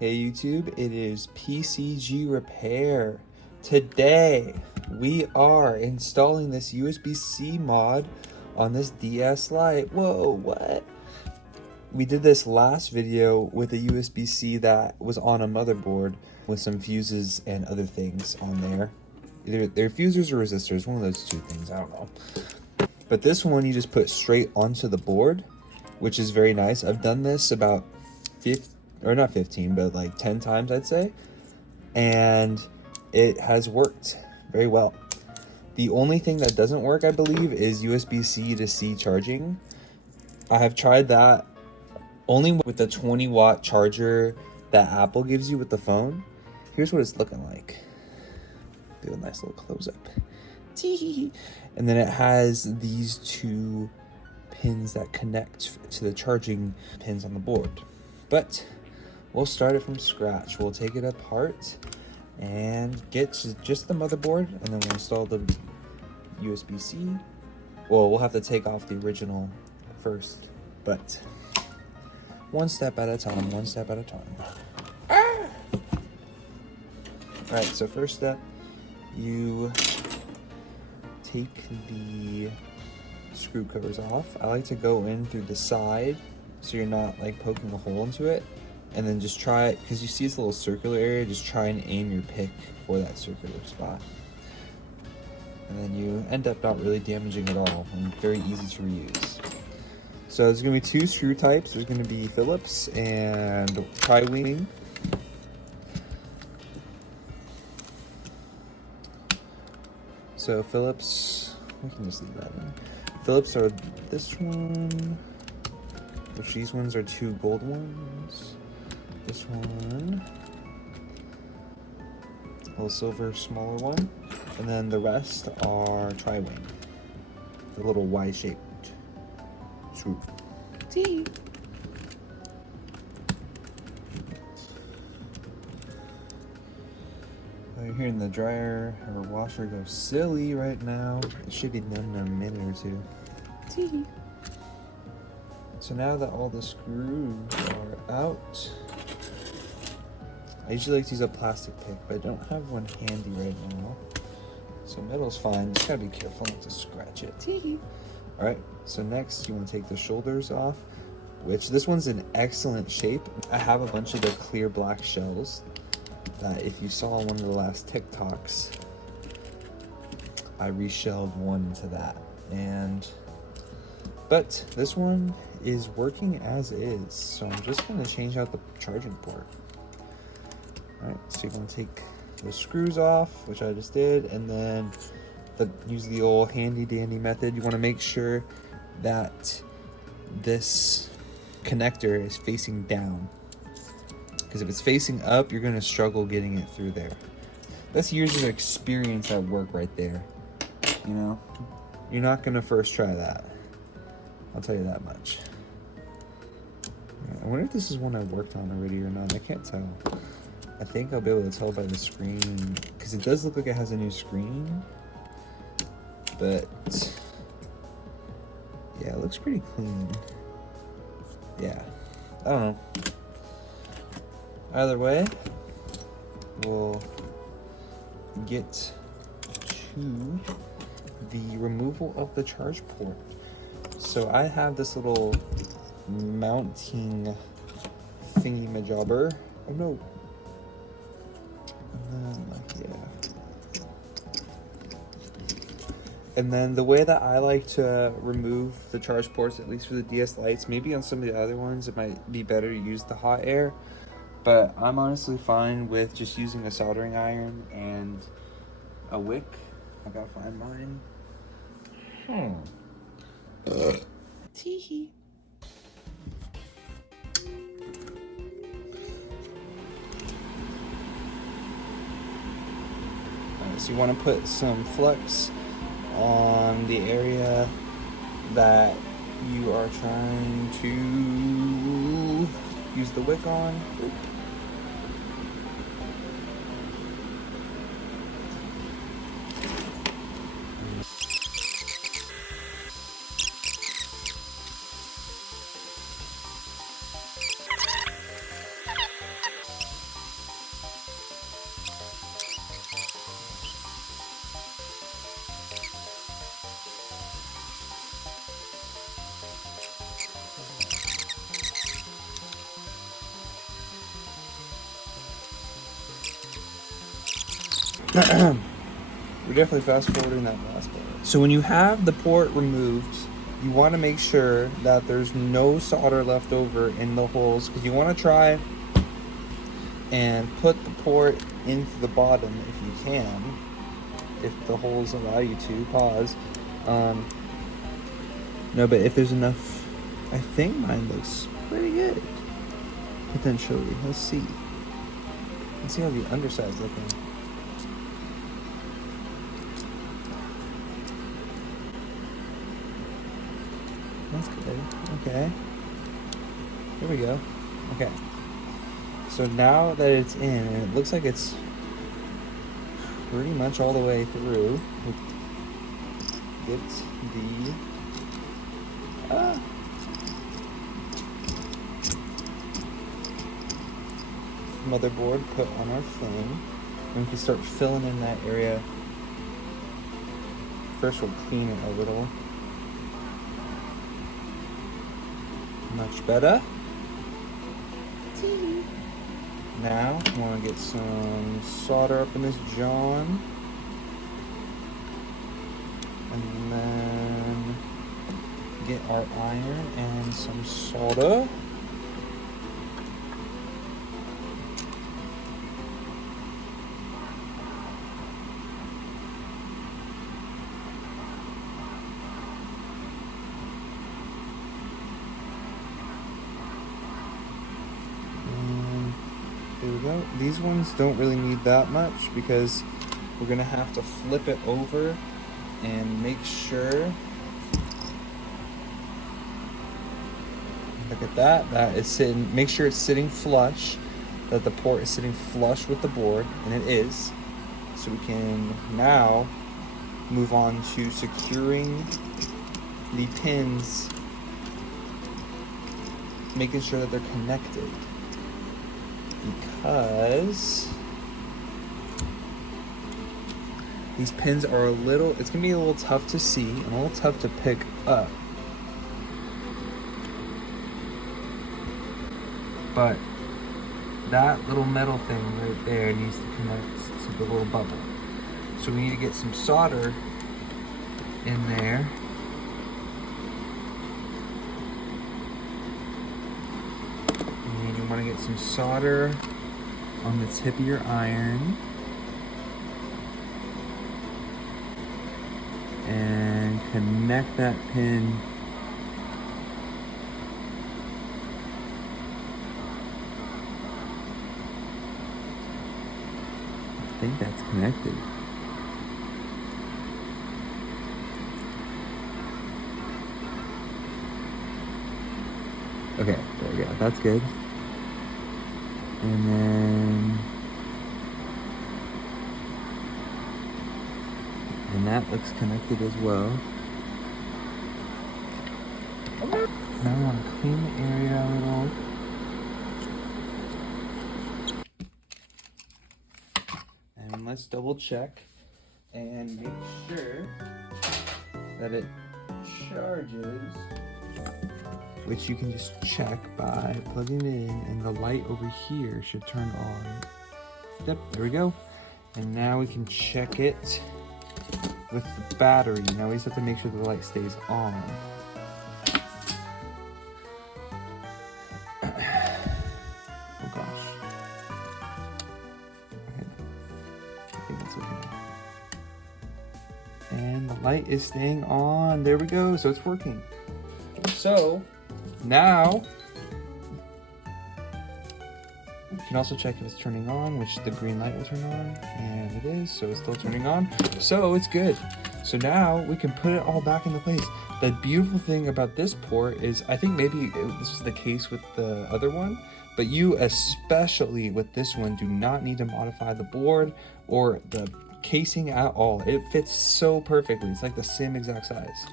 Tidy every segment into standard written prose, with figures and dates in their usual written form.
Hey YouTube, it is PCG Repair. Today we are installing this USB-C mod on this DS Lite. Whoa, what? We did this last video with a USB-C that was on a motherboard with some fuses and other things on there. Either they're fusers or resistors, one of those two things, I don't know. But this one you just put straight onto the board, which is very nice. I've done this about 10 times, I'd say, and it has worked very well. The only thing that doesn't work, I believe, is USB-C to C charging. I have tried that only with the 20-watt charger that Apple gives you with the phone. Here's what it's looking like. Do a nice little close-up. And then it has these two pins that connect to the charging pins on the board. But we'll start it from scratch. We'll take it apart and get just the motherboard, and then we'll install the USB-C. Well, we'll have to take off the original first, but one step at a time, one step at a time. Alright, so first step, you take the screw covers off. I like to go in through the side so you're not like poking a hole into it, and then just try it, because you see this little circular area, just try and aim your pick for that circular spot, and then you end up not really damaging at all and very easy to reuse. So there's going to be two screw types. There's going to be Phillips and tri-wing. So Phillips, we can just leave that in. Phillips are this one, which these ones are two gold ones. This one, a little silver, smaller one. And then the rest are tri-wing, the little Y-shaped screw. See? You're hearing the dryer or washer go silly right now. It should be done in a minute or two. See? So now that all the screws are out, I usually like to use a plastic pick, but I don't have one handy right now. So metal's fine, just gotta be careful not to scratch it. Alright, so next you want to take the shoulders off, which this one's in excellent shape. I have a bunch of the clear black shells that if you saw one of the last TikToks, I reshelled one into that. But this one is working as is, so I'm just going to change out the charging port. Alright, so you're going to take the screws off, which I just did, and then use the old handy dandy method. You want to make sure that this connector is facing down, because if it's facing up, you're going to struggle getting it through there. That's years of experience at work right there. You know, you're not going to first try that. I'll tell you that much. I wonder if this is one I worked on already or not. I can't tell. I think I'll be able to tell by the screen, because it does look like it has a new screen. But yeah, it looks pretty clean. Yeah, I don't know. Either way, we'll get to the removal of the charge port. So I have this little mounting thingy-majobber. Oh no. And then the way that I like to remove the charge ports, at least for the DS Lites, maybe on some of the other ones it might be better to use the hot air, but I'm honestly fine with just using a soldering iron and a wick. I gotta find mine. Teehee. So you want to put some flux on the area that you are trying to use the wick on. Oop. We're definitely fast forwarding that last part. So when you have the port removed, you want to make sure that there's no solder left over in the holes, because you want to try and put the port into the bottom if you can, if the holes allow you to. Pause. No, but if there's enough, I think mine looks pretty good. Potentially. Let's see. Let's see how the underside's looking. That's good. Okay. Here we go. Okay. So now that it's in, and it looks like it's pretty much all the way through, get the motherboard put on our thing, and we can start filling in that area. First we'll clean it a little. Much better. Now we want to get some solder up in this John, and then get our iron and some solder. There we go. These ones don't really need that much because we're gonna have to flip it over and make sure, look at that, that is sitting, make sure it's sitting flush, that the port is sitting flush with the board, and it is. So we can now move on to securing the pins, making sure that they're connected. Because these pins are a little, it's gonna be a little tough to see and a little tough to pick up. But that little metal thing right there needs to connect to the little bubble. So we need to get some solder in there. Want to get some solder on the tip of your iron and connect that pin I think that's connected. Okay, there we go, that's good. And that looks connected as well. Now I want to clean the area a little. And let's double check and make sure that it charges, which you can just check by plugging it in, and the light over here should turn on. Yep, there we go. And now we can check it with the battery. Now we just have to make sure the light stays on. Oh gosh. Okay. I think that's okay. And the light is staying on. There we go. So it's working. So now you can also check if it's turning on, which the green light will turn on, and it is, so it's still turning on, so it's good. So now we can put it all back into place. The beautiful thing about this port is, I think maybe this was the case with the other one, but you especially with this one do not need to modify the board or the casing at all. It fits so perfectly. It's like the same exact size.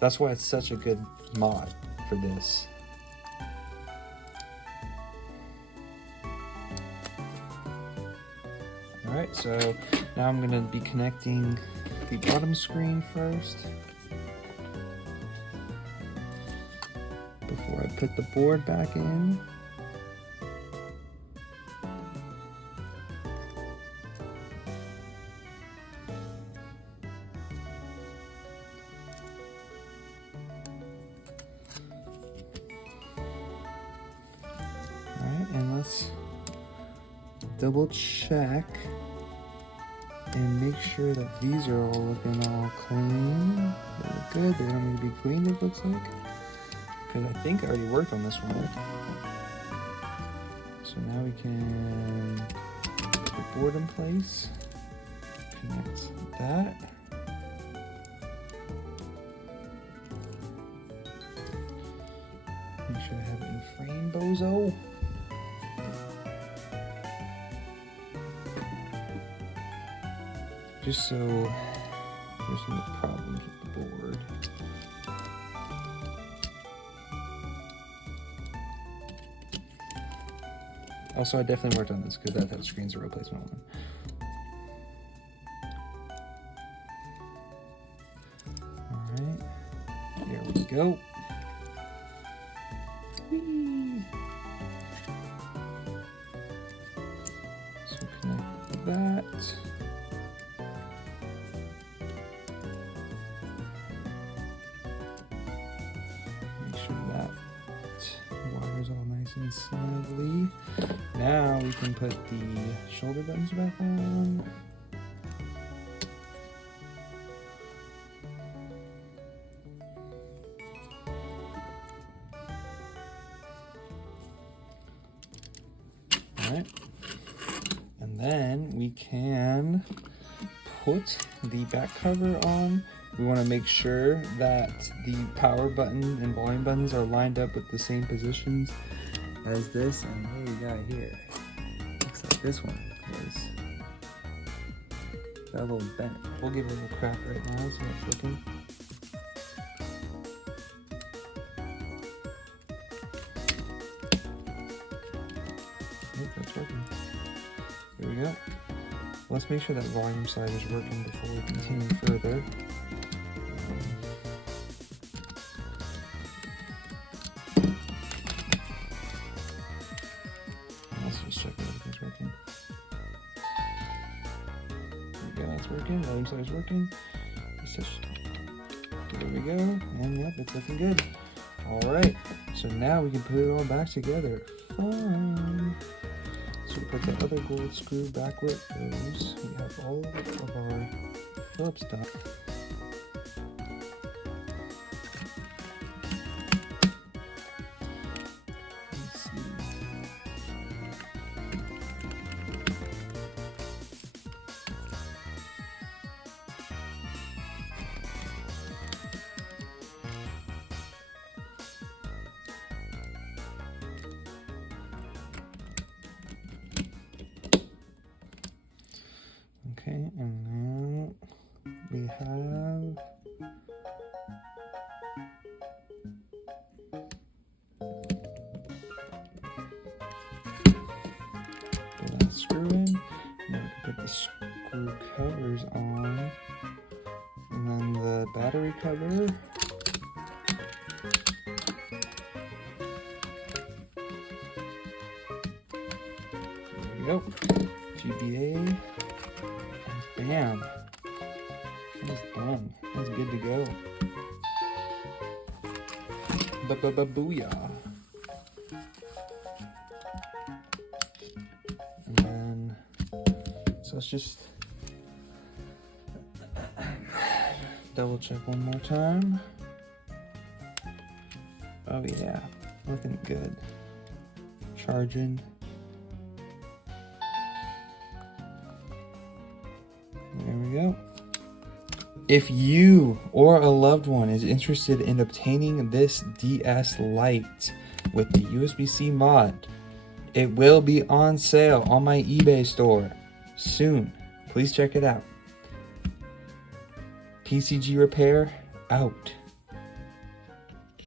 That's why it's such a good mod for this. Alright, so now I'm going to be connecting the bottom screen first before I put the board back in. let's double check and make sure that these are all looking all clean. They look good. They don't need to be cleaned, it looks like. Because I think I already worked on this one. So now we can put the board in place. Connect that. Make sure I have it in frame, bozo. Just so there's no problems with the board. Also, I definitely worked on this because that touchscreen's a replacement one. Alright, here we go. Whee! So connect that. All nice and snugly. Now we can put the shoulder buttons back on. All right, and then we can put the back cover on. We want to make sure that the power button and volume buttons are lined up with the same positions as this. And what do we got here? Looks like this one is got a little bent. We'll give it a little crack right now, see how it's looking. Oh, that's working. There we go. Let's make sure that volume side is working before we continue further. Let's just check that everything's working. There we go, that's working. Volume side is working. There we go. And yep, it's looking good. Alright, so now we can put it all back together. Fun! So we put the other gold screw back where it goes. We have all of our Phillips done. Let's see. Okay, and now we have put that screw in. Now we can put the screw covers on, and then the battery cover. There we go. GBA. Bam. That's done. That's good to go. Booyah. And then, so let's just double check one more time. Oh yeah, looking good. Charging. There we go. If you or a loved one is interested in obtaining this DS Lite with the USB-C mod, it will be on sale on my eBay store soon. Please check it out. PCG Repair out.